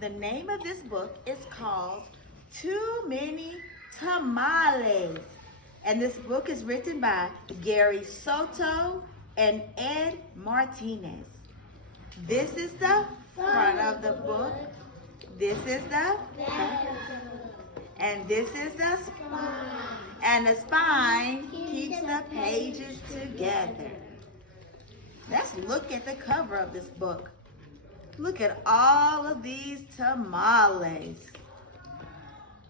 The name of this book is called Too Many Tamales. And this book is written by Gary Soto and Ed Martinez. This is the front of the book. This is the back. And this is the spine. And the spine keeps the pages together. Let's look at the cover of this book. Look at all of these tamales.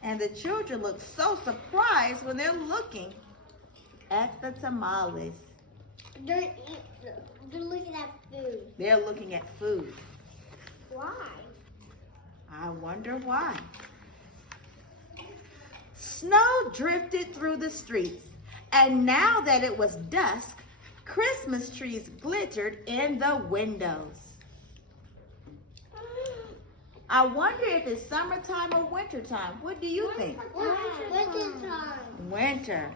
And the children look so surprised when they're looking at the tamales. They're looking at food. They're looking at food. Why? I wonder why. Snow drifted through the streets, and now that it was dusk, Christmas trees glittered in the windows. I wonder if it's summertime or wintertime. What do you think? Winter time. Winter.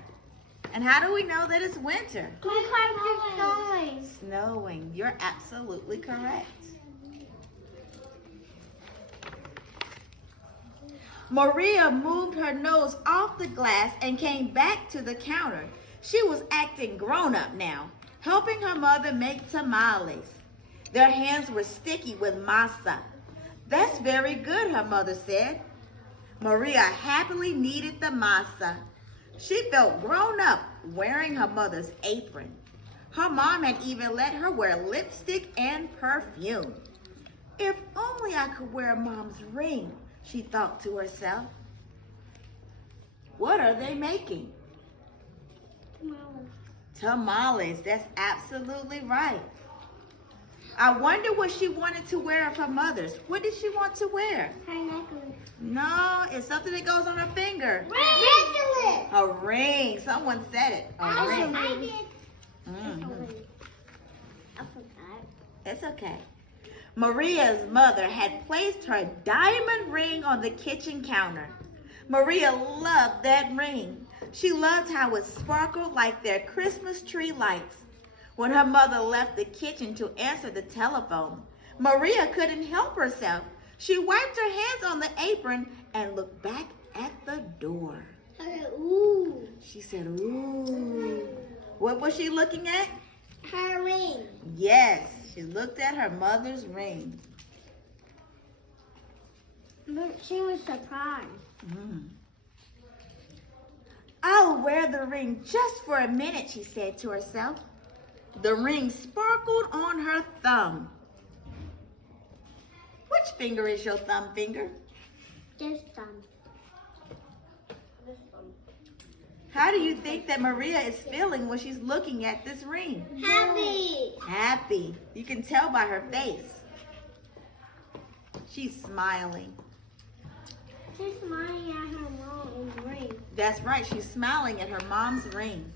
And how do we know that it's winter? Because it's snowing. Snowing. You're absolutely correct. Maria moved her nose off the glass and came back to the counter. She was acting grown up now, helping her mother make tamales. Their hands were sticky with masa. That's very good, her mother said. Maria happily kneaded the masa. She felt grown up wearing her mother's apron. Her mom had even let her wear lipstick and perfume. If only I could wear Mom's ring, she thought to herself. What are they making? Tamales. Tamales, that's absolutely right. I wonder what she wanted to wear of her mother's. What did she want to wear? Her necklace. No, it's something that goes on her finger. Bracelet. A ring. Someone said it. A ring. I did. Mhm. I forgot. It's okay. Maria's mother had placed her diamond ring on the kitchen counter. Maria loved that ring. She loved how it sparkled like their Christmas tree lights. When her mother left the kitchen to answer the telephone, Maria couldn't help herself. She wiped her hands on the apron and looked back at the door. Ooh. She said, ooh. What was she looking at? Her ring. Yes, she looked at her mother's ring. But she was surprised. I'll wear the ring just for a minute, she said to herself. The ring sparkled on her thumb. Which finger is your thumb finger? This thumb. This thumb. How do you think that Maria is feeling when she's looking at this ring? Happy. Happy. You can tell by her face. She's smiling. She's smiling at her mom's ring. That's right, she's smiling at her mom's ring.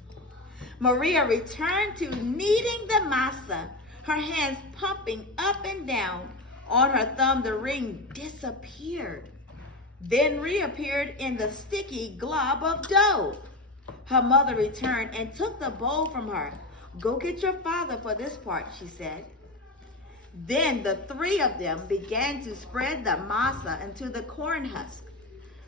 Maria returned to kneading the masa, her hands pumping up and down. On her thumb, the ring disappeared, then reappeared in the sticky glob of dough. Her mother returned and took the bowl from her. Go get your father for this part, she said. Then the three of them began to spread the masa into the corn husk.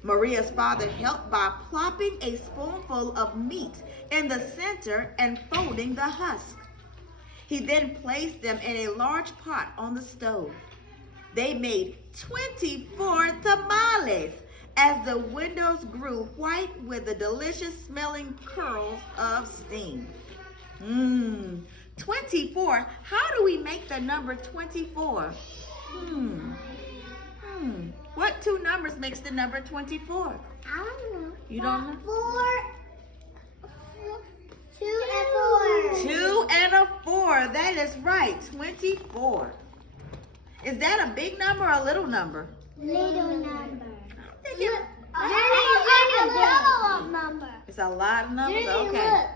Maria's father helped by plopping a spoonful of meat in the center and folding the husk. He then placed them in a large pot on the stove. They made 24 tamales as the windows grew white with the delicious smelling curls of steam. 24. How do we make the number 24? What two numbers makes the number 24? I don't know. You don't know? 2 and 4. 2 and a 4. That is right. 24. Is that a big number or a little number? Little number. It's a lot of numbers? Okay.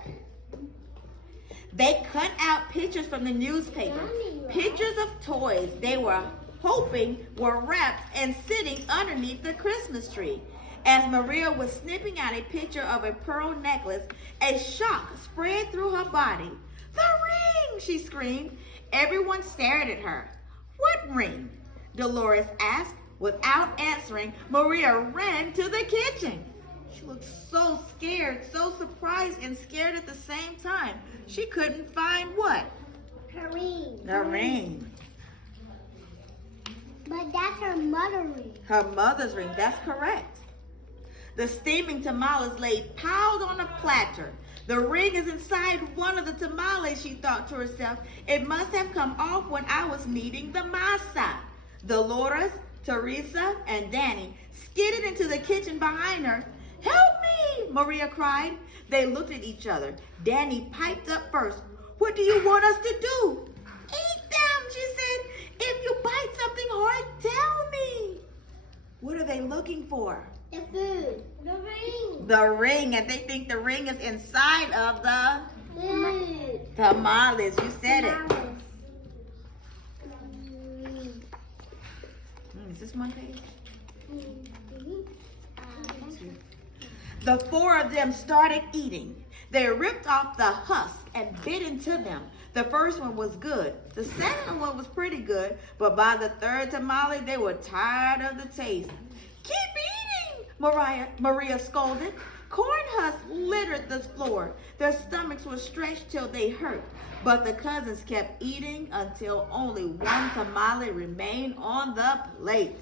They cut out pictures from the newspaper. Pictures of toys they were hoping were wrapped and sitting underneath the Christmas tree. As Maria was snipping out a picture of a pearl necklace, a shock spread through her body. The ring, she screamed. Everyone stared at her. What ring? Dolores asked. Without answering, Maria ran to the kitchen. She looked so scared, so surprised and scared at the same time. She couldn't find what? Her ring. The ring. But that's her mother's ring. Her mother's ring, that's correct. The steaming tamales lay piled on a platter. The ring is inside one of the tamales, she thought to herself. It must have come off when I was kneading the masa. Dolores, Teresa, and Danny skidded into the kitchen behind her. Help me, Maria cried. They looked at each other. Danny piped up first. What do you want us to do? Eat them, she said. If you bite something hard, tell me. What are they looking for? The food. The ring. The ring, and they think the ring is inside of the Food. tamales. You said it. Is this one page? The four of them started eating. They ripped off the husk and bit into them. The first one was good. The second one was pretty good. But by the third tamale, they were tired of the taste. Keep eating, Maria scolded. Corn husks littered the floor. Their stomachs were stretched till they hurt. But the cousins kept eating until only one tamale remained on the plate.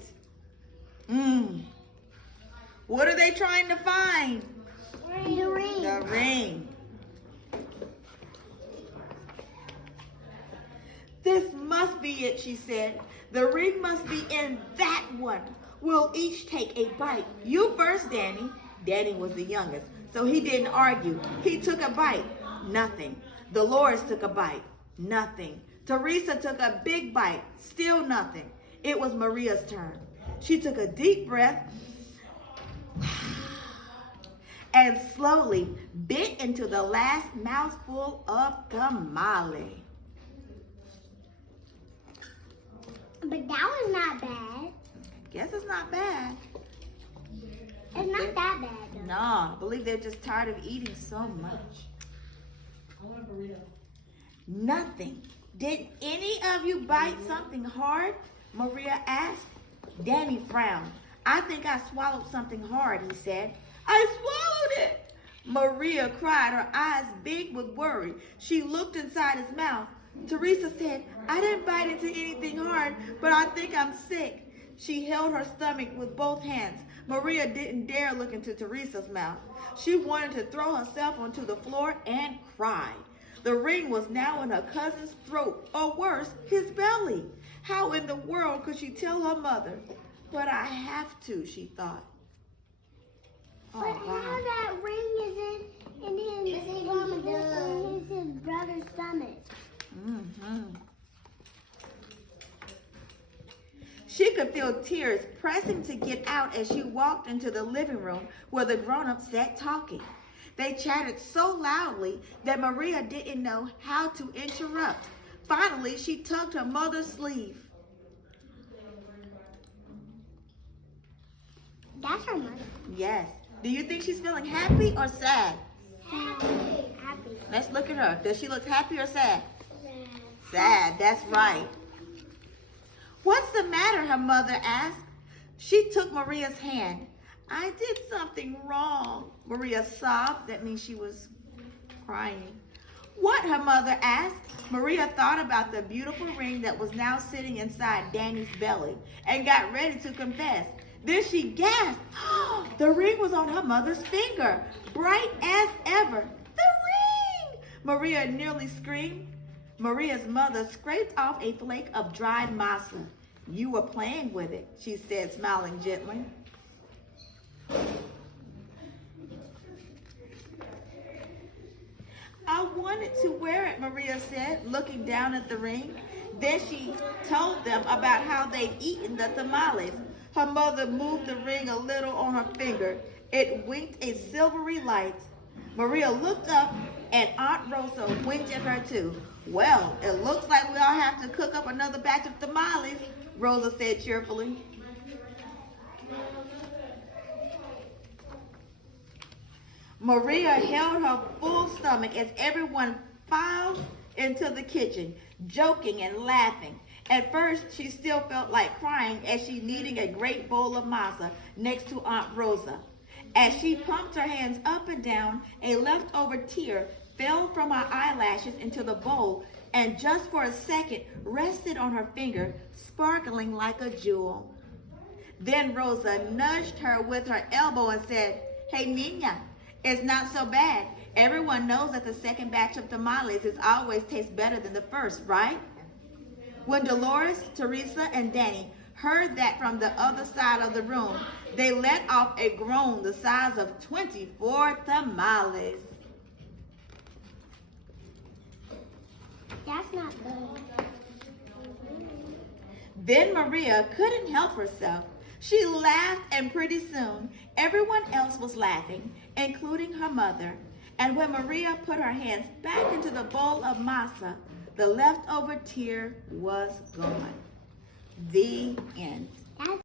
What are they trying to find? The ring. The ring. This must be it, she said. The ring must be in that one. We'll each take a bite. You first, Danny. Danny was the youngest, so he didn't argue. He took a bite. Nothing. Dolores took a bite. Nothing. Teresa took a big bite. Still nothing. It was Maria's turn. She took a deep breath and slowly bit into the last mouthful of tamale. But that was not bad. Guess it's not bad. It's not that bad, though. No, I believe they're just tired of eating so much. I want a burrito. Nothing. Did any of you bite something hard? Maria asked. Danny frowned. I think I swallowed something hard, he said. I swallowed it! Maria cried, her eyes big with worry. She looked inside his mouth. Teresa said, I didn't bite into anything hard, but I think I'm sick. She held her stomach with both hands. Maria didn't dare look into Teresa's mouth. She wanted to throw herself onto the floor and cry. The ring was now in her cousin's throat, or worse, his belly. How in the world could she tell her mother? But I have to, she thought. But how that ring is in his brother's stomach? She could feel tears pressing to get out as she walked into the living room where the grown-ups sat talking. They chatted so loudly that Maria didn't know how to interrupt. Finally, she tugged her mother's sleeve. That's her mother. Yes. Do you think she's feeling happy or sad? Happy. Let's look at her. Does she look happy or sad? Sad, that's right. What's the matter, her mother asked. She took Maria's hand. I did something wrong, Maria sobbed. That means she was crying. What, her mother asked. Maria thought about the beautiful ring that was now sitting inside Danny's belly and got ready to confess. Then she gasped. The ring was on her mother's finger, bright as ever. The ring! Maria nearly screamed. Maria's mother scraped off a flake of dried masa. You were playing with it, she said, smiling gently. I wanted to wear it, Maria said, looking down at the ring. Then she told them about how they'd eaten the tamales. Her mother moved the ring a little on her finger. It winked a silvery light. Maria looked up, and Aunt Rosa winked at her too. Well, it looks like we all have to cook up another batch of tamales, Rosa said cheerfully. Maria held her full stomach as everyone filed into the kitchen, joking and laughing. At first, she still felt like crying as she kneaded a great bowl of masa next to Aunt Rosa. As she pumped her hands up and down, a leftover tear fell from her eyelashes into the bowl and just for a second rested on her finger, sparkling like a jewel. Then Rosa nudged her with her elbow and said, "Hey, Nina, it's not so bad. Everyone knows that the second batch of tamales always tastes better than the first, right?" When Dolores, Teresa, and Danny heard that from the other side of the room, they let off a groan the size of 24 tamales. That's not good. Then Maria couldn't help herself. She laughed, and pretty soon everyone else was laughing, including her mother. And when Maria put her hands back into the bowl of masa, the leftover tear was gone. The end. That's